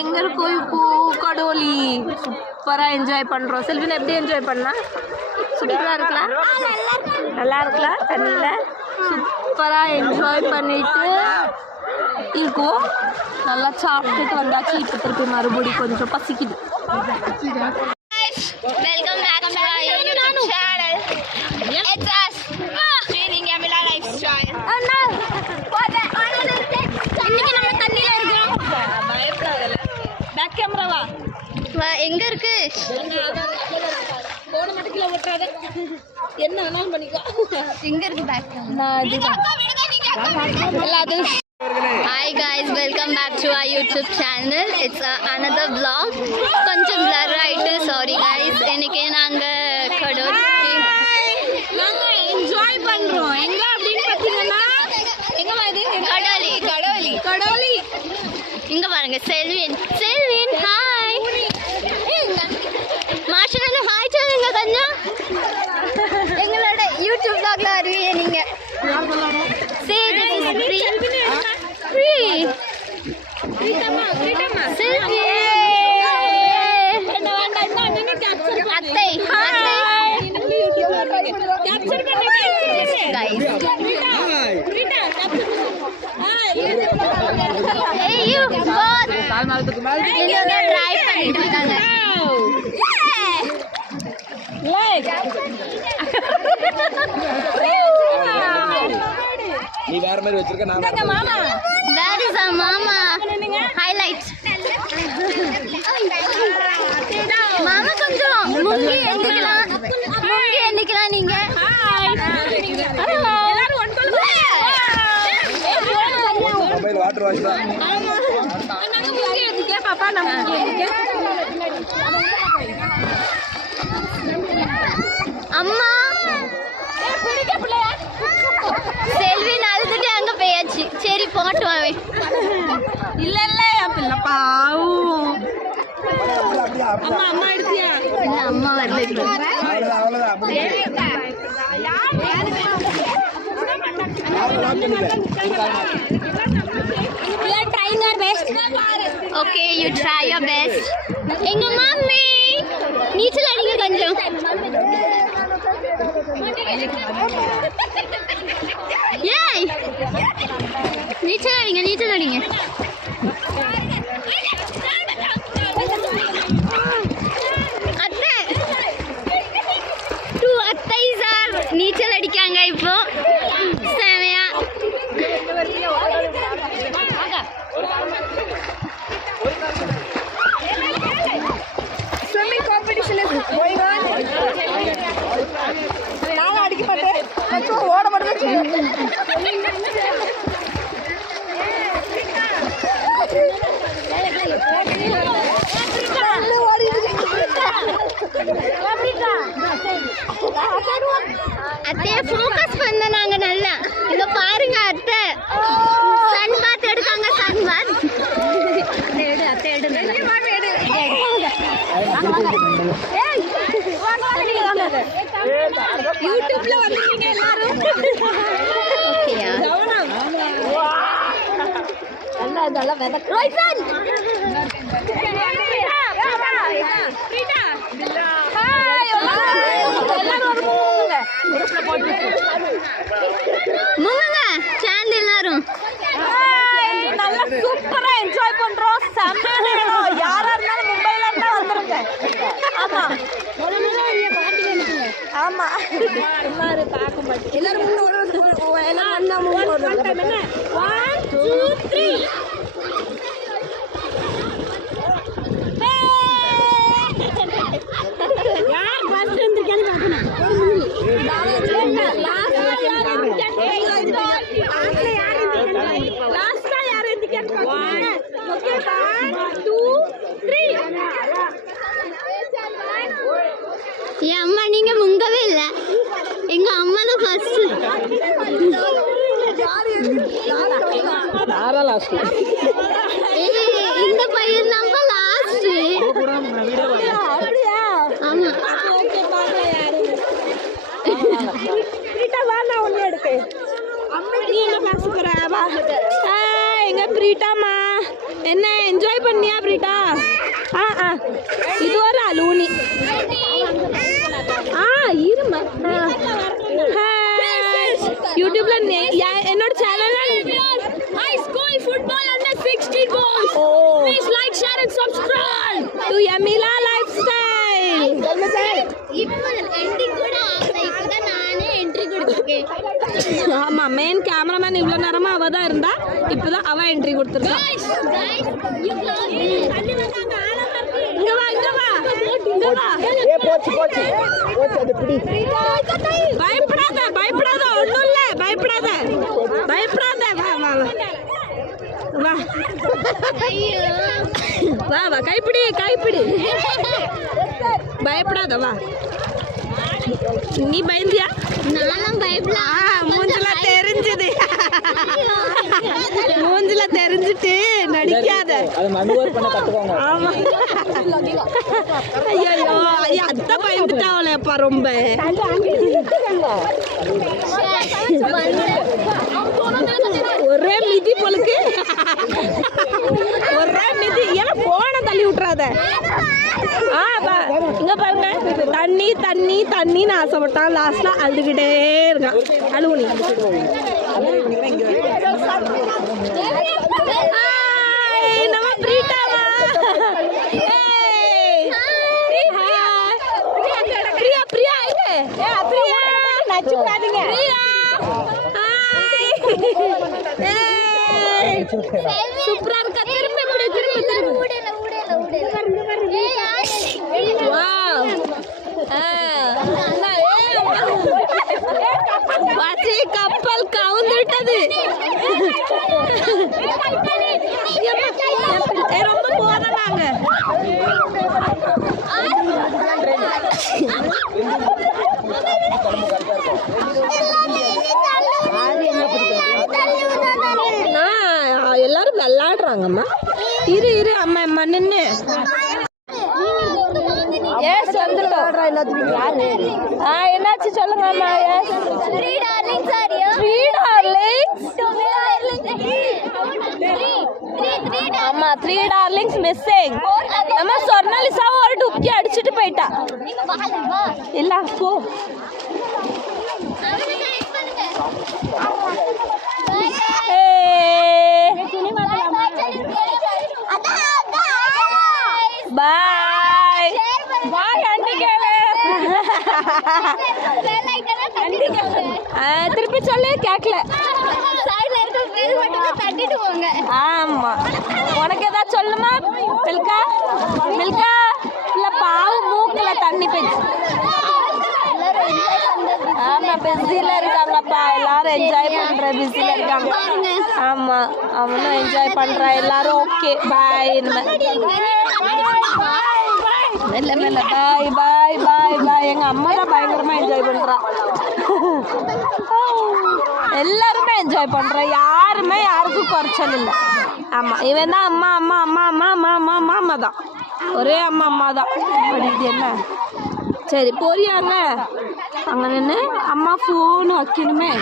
எங்க இருக்கோம் இப்போ? கடோலி. சூப்பரா என்ஜாய் பண்றோம். செல்வின் எப்படி என்ஜாய் பண்ணா? சூப்பரா இருக்கலாம். நல்லா இருக்கலாம். தண்ணியில சூப்பரா என்ஜாய் பண்ணிட்டு இருக்கோம். நல்லா சாப்பிட்டுட்டு வந்தாச்சு. இப்போ திருப்பி மறுபடி கொஞ்சம் பசிக்குது. Welcome back to our YouTube channel. It's us, Streaming Amila Lifestyle. இன்னைக்கு நம்ம தண்ணில இருக்கோம். பேக் கேமராவா எங்க இருக்கு? போன மட்டும் ஓட்டாத. என்ன வேணாலும் பண்ணிக்கோ. எங்க இருக்கு பேக் கேமரா? எல்லாத்தையும் Hi guys, welcome back to our YouTube channel. It's another vlog. கொஞ்சம் blur ஆயிட்டு sorry guys. இன்னைக்கு நாங்க கடோலி நாங்க என்ஜாய் பண்றோம். எங்க அப்படின்னு பாத்தீங்கன்னா எங்க மாதிரி கடோலி கடோலி கடோலி. இங்க பாருங்க செல்வின் செல்வின் ஹாய் மாஷனு ஹாய் சொல்லுங்க கொஞ்சம். எங்களோட யூடியூப் vlogல வருவீங்க நீங்க. Say this is free. Free. Selfie. அத்தை guys. Hey you both. இங்க ட்ரை பண்ணிட்டு இருக்காங்க. நீ வேற மாதிரி வச்சிருக்க நான் மாமா. That is our mama. Highlight. மாமா கொஞ்சம் முங்கி எண்ணிக்கலாம். முங்கி எண்ணிக்கலாம் நீங்க. மொபைல் வாட்டர் வாஷ் தான். பாப்பா நம்ம அம்மா செல்வி அழுதுட்டு அங்க போயாச்சு. சரி போட்டு வாவே. இல்ல இல்ல என் பிள்ளை பாவம். அம்மா அம்மா எடுத்தியா? இல்ல அம்மா வரல இப்போ. அவ்வளவுதான் trying our best. Okay, you try your best. எங்க மம்மி நீச்சல் அடிங்க கொஞ்சம். ஏய் நீச்சல் அடிங்க நீச்சல் அடிங்க. அத்தை டூ அத்தை சார் நீச்சல் அடிக்காங்க இப்போ. செமையா swimming competition is going on. நான் அடிக்க மாட்டேன். கொஞ்சம் ஓட மட்டும் செய்யும். அத்தைய ஃபோக்கஸ் பண்ண நாங்க நல்லா. இங்க பாருங்க அத்தை சன் பாத் எடுக்காங்க. சன் பாத் அத்தை எடு நல்லா. யூடியூப்ல வந்துருக்கீங்க எல்லாரும். ஓகேயா நல்லா இதெல்லாம் வெத ரோய்சன் முங்க சேனல் எல்லாரும் நல்லா சூப்பரா என்ஜாய் பண்றோம். செம்மையா யாரா இருந்தாலும் மும்பைல இருந்தா வந்துருங்க. ஆமா ஆமா எல்லாரும் பார்க்க மாட்டேன். எல்லாரும் எல்லாம் வந்தா மூணு 1 2 3 யார் ஃபர்ஸ்ட் வந்திருக்கான்னு பார்க்கணும். லாஸ்டா யார் வந்திருக்கான்னு பார்க்கணும். ஓகே 1 2 3 என் அம்மா நீங்க முங்கவே இல்ல. எங்க அம்மா தான் ஃபர்ஸ்ட். இந்த பையன் நம்ம லாஸ்ட். ஆமா நீ என்ன பேச போற? வா எங்க பிரீட்டாமா என்ன என்ஜாய் பண்ணியா பிரீட்டா? இது ஒரு அலூனி. இருமா யூடியூப்ல என்னோட சேனல்ல high school football under 16 boys. Please like share and subscribe to Yamila life style. இப்போ எண்டிங் கூட இப்பதான் நானே என்ட்ரி கொடுத்திருக்கேன். ஆமா மெயின் கேமராமேன் இவ்வளவு நேரமா அவ தான் இருந்தா, இப்பதான் அவ என்ட்ரி கொடுத்துருக்கா. இங்க வா இங்க வா இங்க வா. பயப்படாத பயப்படாத, ஒண்ணும் இல்ல, பயப்படாத பயப்படாத. வா வா வா வா வா கைப்பிடி கைப்பிடி. பயப்படாத வா. நீ பயந்தியா? நானும் பயப்படல. மூஞ்சில தெரிஞ்சது, மூஞ்சில தெரிஞ்சிட்டு நடிக்காத. ஆமா ஐயோ ஐயா அத்தை பயந்துட்டாவலேப்பா ரொம்ப. ஒரே மிதி பொழுக்கு, ஒரே மிதி. ஏன்னா போன தள்ளி விட்டுறாத. இங்க பாருங்க, தண்ணி தண்ணி தண்ணின்னு ஆசைப்பட்டான், லாஸ்ட்ல அழுதுகிட்டே இருக்கான். அழுவுனி நம்ம பிரீட்டாவா? பிரியா பிரியா பிரியா நச்சுக்காதீங்க. சூப்பரா இருக்கா? திரும்ப திரும்ப திரும்ப. கப்பல் கவுந்துட்டது. ரொம்ப போதலாங்க. எல்லாரும் விளையாடுறாங்கம்மா. இரு இரு அம்மா அம்மா நின்று. என்னாச்சு சொல்லுங்க அம்மா. ஆமா 3 டார்லிங்ஸ் மிஸ்ஸிங். நம்ம சொர்ணலிசாவும் ஒரு டுக்கி அடிச்சுட்டு போயிட்டா. இல்ல போ. பாய் பாய் திருப்பி சொல்லு கேட்கல. ஆமா உனக்கு ஏதாவது சொல்லுமா மில்கா? மில்கா இல்ல பாவம் மூக்குல தண்ணி போயிடுச்சு. ஆமா பிஸில இருக்காங்கப்பா, எல்லாரும் என்ஜாய் பண்ற பிஸில இருக்காங்க. ஆமா அவனும் என்ஜாய் பண்றா, எல்லாரும் ஓகே பாய். மெல்ல மெல்ல பாய் பாய் பாய் பாய். எங்க அம்மா தான் பயங்கரமா என்ஜாய் பண்றா. எல்லாருமே என்ஜாய் பண்ற, யாருமே யாருக்கும் குறைச்சல் இல்லை. ஆமா இவன் தான் அம்மா அம்மா அம்மா அம்மா அம்மா அம்மா அம்மா அம்மா தான், ஒரே அம்மா அம்மா தான். படிக்குது என்ன? சரி போறியாங்க அங்க நின்று. அம்மா ஃபோன் வைக்கணுமே.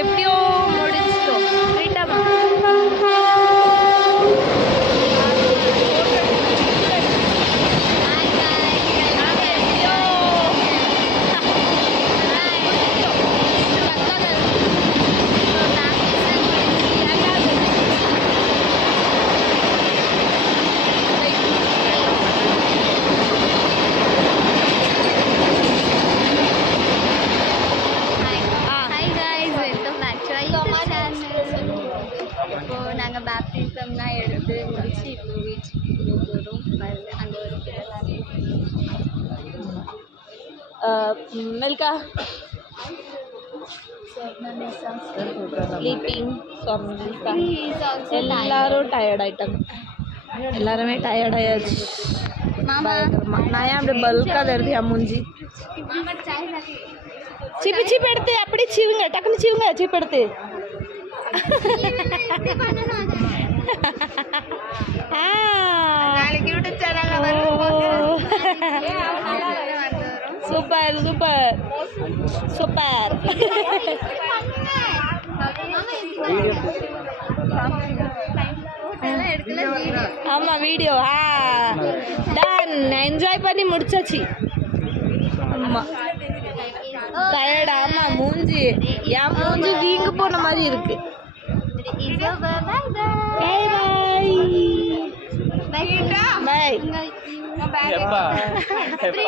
எப்படியோ முடிச்சிட்டோம். நாங்கள் பேப்டிசம்லாம் எடுத்து முடிச்சு இப்போ வீட்டுக்கு போகிறோம். அங்கே ஒரு மில்கா ஸ்லீப்பிங். எல்லாரும் டயர்ட் ஆயிட்டாங்க, எல்லாருமே டயர்ட் ஆயாச்சு. பயங்கரமா நான் ஏன் அப்படி பல்காக தருது என் மூஞ்சி. சீப்பு சீப்பு எடுத்து அப்படி சீவுங்க, டக்குன்னு சீவுங்க சீப்பு எடுத்து. Super super super. ஆமா வீடியோ டன். என்ஜாய் பண்ணி முடிச்சாச்சு. ஆமா டயர்ட். ஆமா மூஞ்சி என் மூஞ்சி வீங்க போன மாதிரி இருக்கு. Bye by.